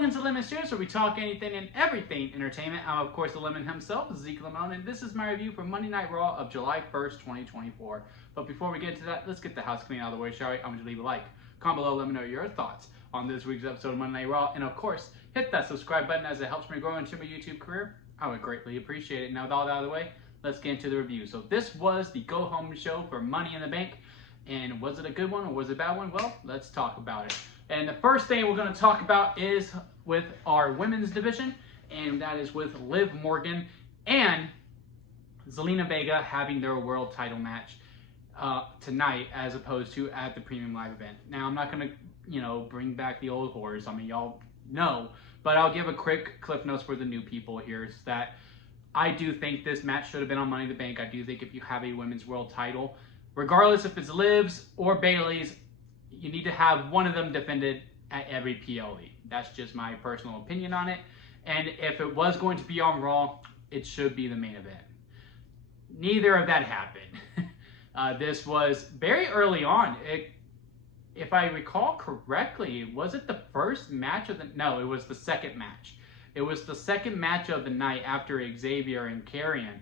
Welcome to Lemon Series, where we talk anything and everything entertainment. I'm, of course, the Lemon himself, Zeke Lemon, and this is my review for Monday Night Raw of July 1st, 2024. But before we get into that, let's get the house clean out of the way, shall we? I'm going to leave a like. Comment below, let me know your thoughts on this week's episode of Monday Night Raw. And, of course, hit that subscribe button as it helps me grow into my YouTube career. I would greatly appreciate it. Now, with all that out of the way, let's get into the review. So this was the go-home show for Money in the Bank. And was it a good one or was it a bad one? Well, let's talk about it. And the first thing we're going to talk about is with our women's division, and that is with Liv Morgan and Zelina Vega having their world title match tonight, as opposed to at the Premium Live event. Now, I'm not going to, bring back the old horrors. I mean, y'all know, but I'll give a quick cliff notes for the new people here. Is that I do think this match should have been on Money in the Bank. I do think if you have a women's world title, regardless if it's Liv's or Bayley's, you need to have one of them defended at every PLE. That's just my personal opinion on it. And if it was going to be on Raw, it should be the main event. Neither of that happened. This was very early on. If I recall correctly, was it the first match of the... No, it was the second match. It was the second match of the night after Xavier and Karrion.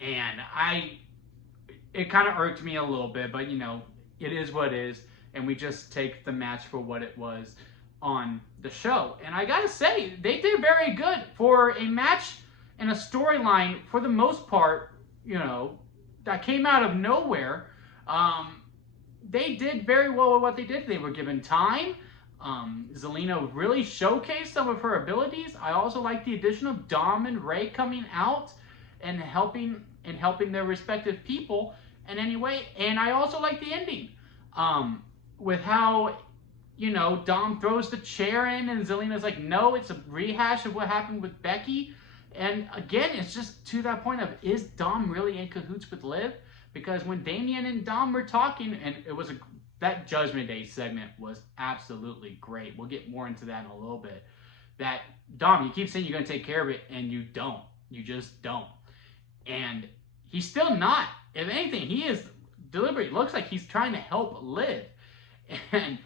And it kind of irked me a little bit, but it is what it is. And we just take the match for what it was on the show. And I gotta say, they did very good for a match and a storyline, for the most part, that came out of nowhere. They did very well with what they did. They were given time. Zelina really showcased some of her abilities. I also like the addition of Dom and Ray coming out and helping their respective people in any way. And I also like the ending. With how, Dom throws the chair in and Zelina's like, no, it's a rehash of what happened with Becky. And again, it's just to that point of, is Dom really in cahoots with Liv? Because when Damian and Dom were talking, and it was that Judgment Day segment was absolutely great. We'll get more into that in a little bit. That Dom, you keep saying you're going to take care of it, and you don't. You just don't. And he's still not. If anything, he is deliberate. It looks like he's trying to help Liv. And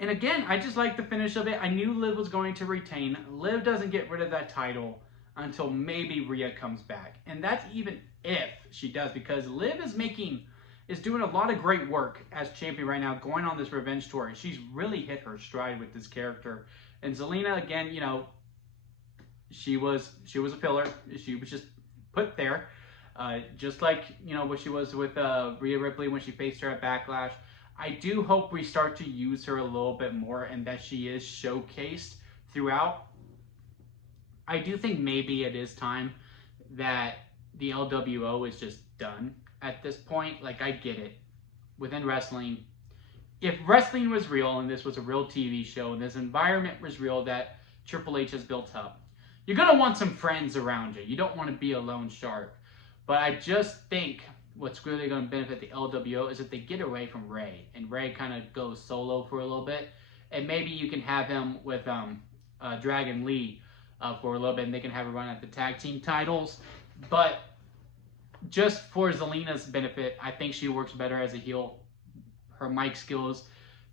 again, I just like the finish of it. I knew Liv was going to retain. Liv doesn't get rid of that title until maybe Rhea comes back. And that's even if she does, because Liv is doing a lot of great work as champion right now, going on this revenge tour. She's really hit her stride with this character. And Zelina, again, she was a pillar. She was just put there. Just like, what she was with Rhea Ripley when she faced her at Backlash. I do hope we start to use her a little bit more and that she is showcased throughout. I do think maybe it is time that the LWO is just done at this point. Like, I get it. Within wrestling, if wrestling was real and this was a real TV show and this environment was real that Triple H has built up, you're going to want some friends around you. You don't want to be a lone shark. But I just think what's really going to benefit the LWO is if they get away from Ray, and Ray kind of goes solo for a little bit, and maybe you can have him with Dragon Lee for a little bit, and they can have a run at the tag team titles. But just for Zelina's benefit, I think she works better as a heel. Her mic skills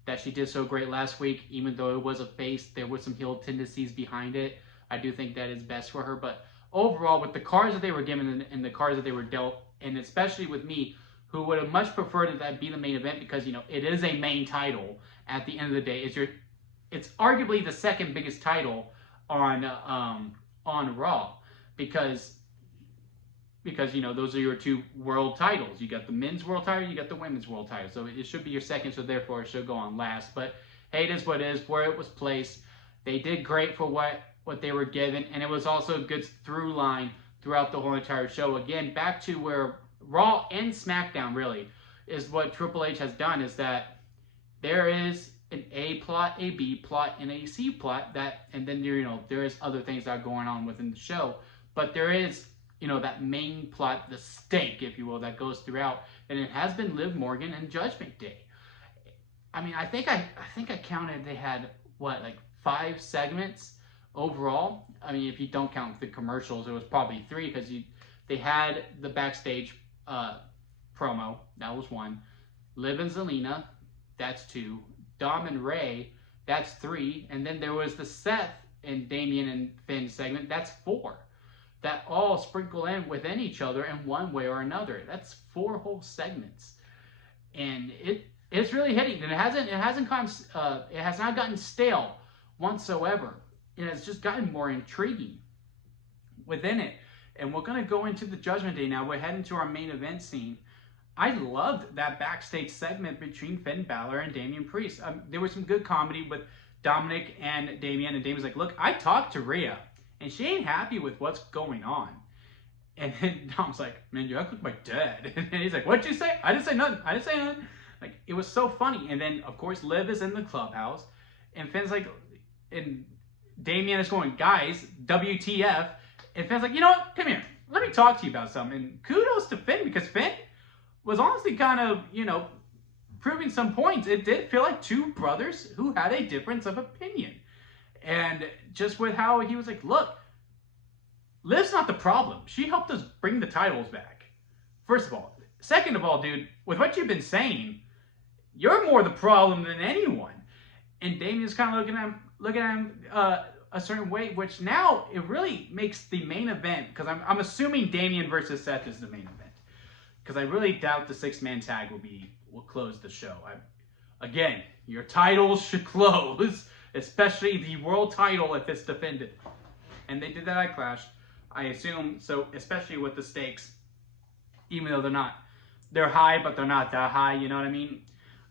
that she did so great last week, even though it was a face, there were some heel tendencies behind it. I do think that is best for her. But overall, with the cards that they were given and the cards that they were dealt, and especially with me, who would have much preferred that be the main event, because it is a main title at the end of the day. It's arguably the second biggest title on Raw, because those are your two world titles. You got the men's world title, you got the women's world title. So it should be your second, so therefore it should go on last. But hey, it is what it is, where it was placed. They did great for what they were given, and it was also a good through line throughout the whole entire show. Again, back to where Raw and SmackDown really is what Triple H has done, is that there is an A plot, a B plot, and a C plot, and then there is other things that are going on within the show, but there is that main plot, the stake, if you will, that goes throughout, and it has been Liv Morgan and Judgment Day. I mean, I think I counted, they had like 5 segments overall. I mean, if you don't count the commercials, it was probably 3, because they had the backstage promo. That was 1. Liv and Zelina, that's 2. Dom and Ray, That's 3. And then there was the Seth and Damian and Finn segment. That's 4. That all sprinkle in within each other in one way or another. That's 4 whole segments. And it's really hitting. And it has not gotten stale whatsoever. It has just gotten more intriguing within it. And we're going to go into the Judgment Day now. We're heading to our main event scene. I loved that backstage segment between Finn Balor and Damian Priest. There was some good comedy with Dominic and Damian. And Damian's like, look, I talked to Rhea, and she ain't happy with what's going on. And then Dom's like, man, you act like my dad. And he's like, what'd you say? I didn't say nothing. I didn't say nothing. Like, it was so funny. And then, of course, Liv is in the clubhouse. And Finn's like, and Damian is going, guys, WTF. And Finn's like, you know what? Come here. Let me talk to you about something. And kudos to Finn, because Finn was honestly kind of, proving some points. It did feel like 2 brothers who had a difference of opinion. And just with how he was like, look, Liv's not the problem. She helped us bring the titles back. First of all. Second of all, dude, with what you've been saying, you're more the problem than anyone. And Damian's kind of looking at him a certain way, which now it really makes the main event, because I'm assuming Damian versus Seth is the main event, because I really doubt the 6-man tag will close the show. Again, your titles should close, especially the world title if it's defended. And they did that at Clash, I assume, so especially with the stakes, even though they're high, but they're not that high, you know what I mean?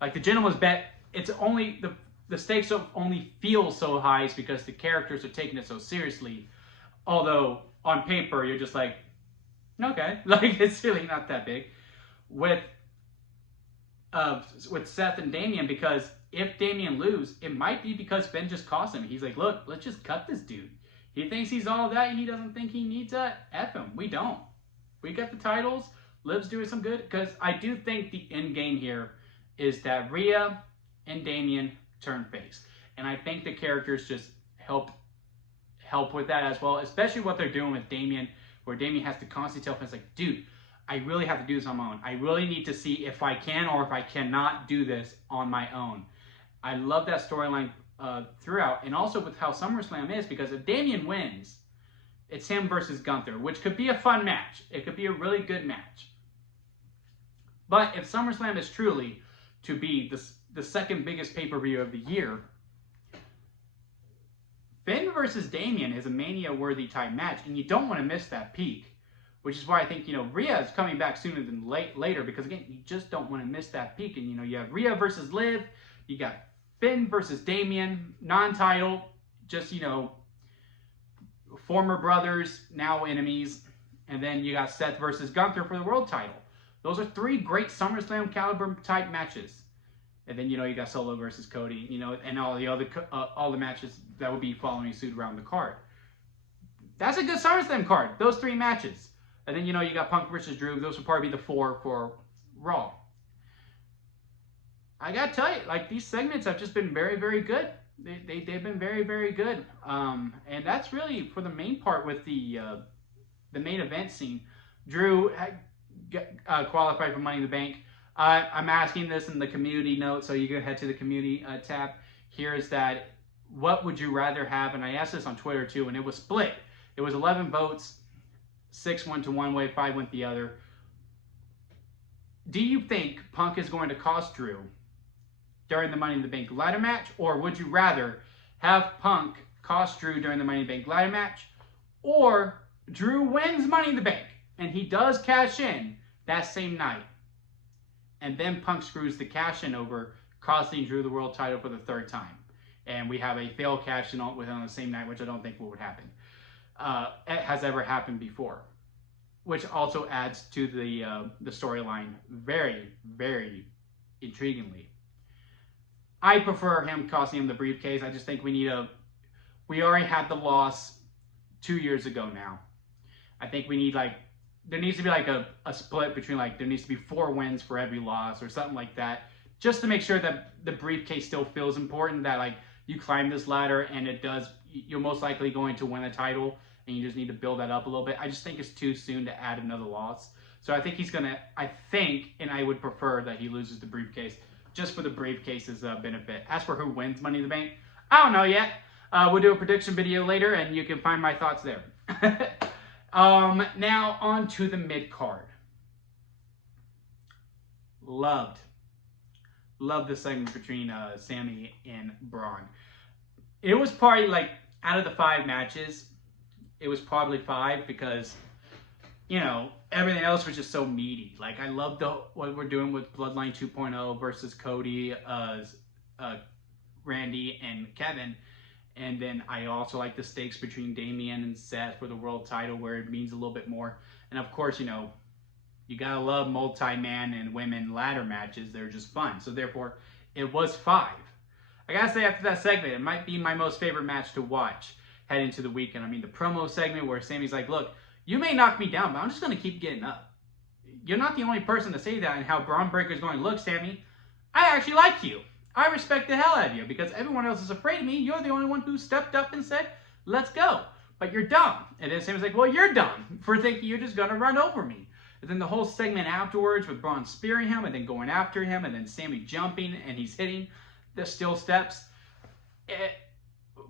Like the gentleman's bet, it's only, the stakes don't only feel so high is because the characters are taking it so seriously. Although, on paper, you're just like, okay, like it's really not that big. With Seth and Damian, because if Damian lose, it might be because Finn just cost him. He's like, look, let's just cut this dude. He thinks he's all that, and he doesn't think he needs a F him. We don't. We got the titles. Liv's doing some good, because I do think the end game here is that Rhea and Damian turn face. And I think the characters just help with that as well, especially what they're doing with Damian, where Damian has to constantly tell Finn, like, dude, I really have to do this on my own. I really need to see if I can or if I cannot do this on my own. I love that storyline throughout, and also with how SummerSlam is, because if Damian wins, it's him versus Gunther, which could be a fun match. It could be a really good match. But if SummerSlam is truly to be the second biggest pay-per-view of the year, Finn versus Damian is a Mania-worthy type match, and you don't want to miss that peak. Which is why I think, Rhea is coming back sooner than later, because, again, you just don't want to miss that peak. And, you have Rhea versus Liv, you got Finn versus Damian, non-title, just, former brothers, now enemies. And then you got Seth versus Gunther for the world title. Those are 3 great SummerSlam caliber type matches. And then, you got Solo versus Cody, and all the other all the matches that would be following suit around the card. That's a good SummerSlam card, those 3 matches. And then, you got Punk versus Drew. Those would probably be the 4 for Raw. I gotta tell you, like, these segments have just been very, very good. They've been very, very good. And that's really for the main part with the main event scene. Drew qualified for Money in the Bank. I'm asking this in the community note, so you can head to the community tab. Here's that. What would you rather have? And I asked this on Twitter too, and it was split. It was 11 votes. 6 went to one way, 5 went the other. Do you think Punk is going to cost Drew during the Money in the Bank ladder match? Or would you rather have Punk cost Drew during the Money in the Bank ladder match? Or Drew wins Money in the Bank and he does cash in that same night. And then Punk screws the cash in over, costing Drew the world title for the 3rd time. And we have a failed cash in on the same night, which I don't think would happen. It has ever happened before, which also adds to the storyline very, very intriguingly. I prefer him costing him the briefcase. I just think we already had the loss 2 years ago now. I think we need, there needs to be a split between, there needs to be 4 wins for every loss or something like that, just to make sure that the briefcase still feels important, that you climb this ladder and you're most likely going to win a title, and you just need to build that up a little bit. I just think it's too soon to add another loss. So I think he's going to, and I would prefer that he loses the briefcase just for the briefcase's benefit. As for who wins Money in the Bank, I don't know yet. We'll do a prediction video later, and you can find my thoughts there. Now, on to the mid-card. Loved the segment between Sami and Bron. It was probably, like, out of the 5 matches, it was probably 5 because, you know, everything else was just so meaty. Like, I loved what we're doing with Bloodline 2.0 versus Cody, Randy, and Kevin. And then I also like the stakes between Damian and Seth for the world title, where it means a little bit more. And of course, you know, you gotta love multi-man and women ladder matches. They're just fun. So therefore, it was 5. I gotta say, after that segment, it might be my most favorite match to watch heading into the weekend. I mean, the promo segment where Sami's like, look, you may knock me down, but I'm just gonna keep getting up. You're not the only person to say that. And how Braun Breaker's going, look, Sami, I actually like you. I respect the hell out of you because everyone else is afraid of me. You're the only one who stepped up and said, let's go. But you're dumb. And then Sami's like, well, you're dumb for thinking you're just going to run over me. And then the whole segment afterwards with Braun spearing him and then going after him and then Sami jumping and he's hitting the steel steps.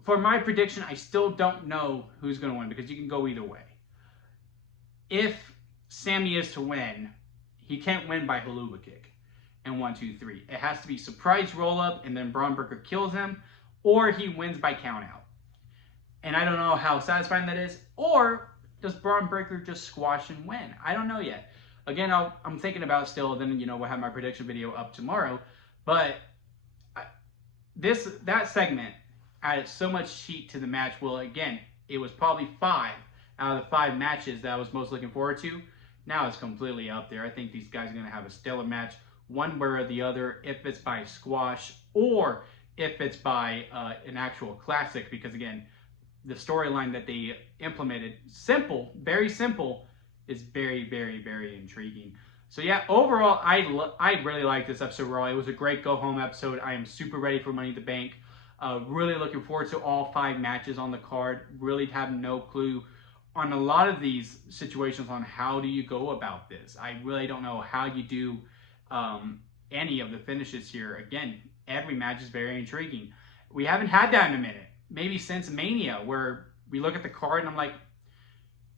For my prediction, I still don't know who's going to win because you can go either way. If Sami is to win, he can't win by haluva kick. And 1, 2, 3. It has to be surprise roll up and then Braun Breaker kills him, or he wins by count out. And I don't know how satisfying that is. Or does Braun Breaker just squash and win? I don't know yet. Again, I'm thinking about it still. Then, you know, we'll have my prediction video up tomorrow. But that segment added so much heat to the match. Well, again, it was probably 5 out of the 5 matches that I was most looking forward to. Now it's completely up there. I think these guys are going to have a stellar match, one way or the other, if it's by squash or if it's by an actual classic, because again, the storyline that they implemented, simple, very simple, is very, very, very intriguing. So yeah, overall, I really like this episode Raw. It was a great go-home episode. I am super ready for Money in the Bank. Really looking forward to all 5 matches on the card. Really have no clue on a lot of these situations on how do you go about this. I really don't know how you do any of the finishes here. Again, every match is very intriguing. We haven't had that in a minute. Maybe since Mania, where we look at the card and I'm like,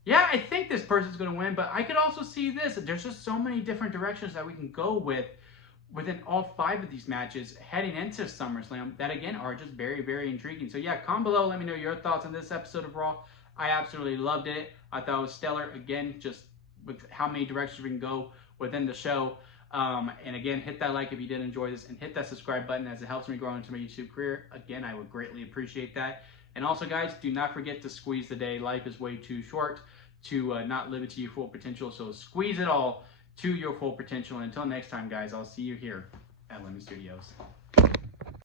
yeah, I think this person's going to win, but I could also see this. There's just so many different directions that we can go with within all 5 of these matches heading into SummerSlam that, again, are just very, very intriguing. So yeah, comment below. Let me know your thoughts on this episode of Raw. I absolutely loved it. I thought it was stellar. Again, just with how many directions we can go within the show. And again, hit that like if you did enjoy this, and hit that subscribe button as it helps me grow into my YouTube career. Again, I would greatly appreciate that. And also, guys, do not forget to squeeze the day. Life is way too short to not live it to your full potential. So squeeze it all to your full potential. And until next time, guys, I'll see you here at Lemon Studios.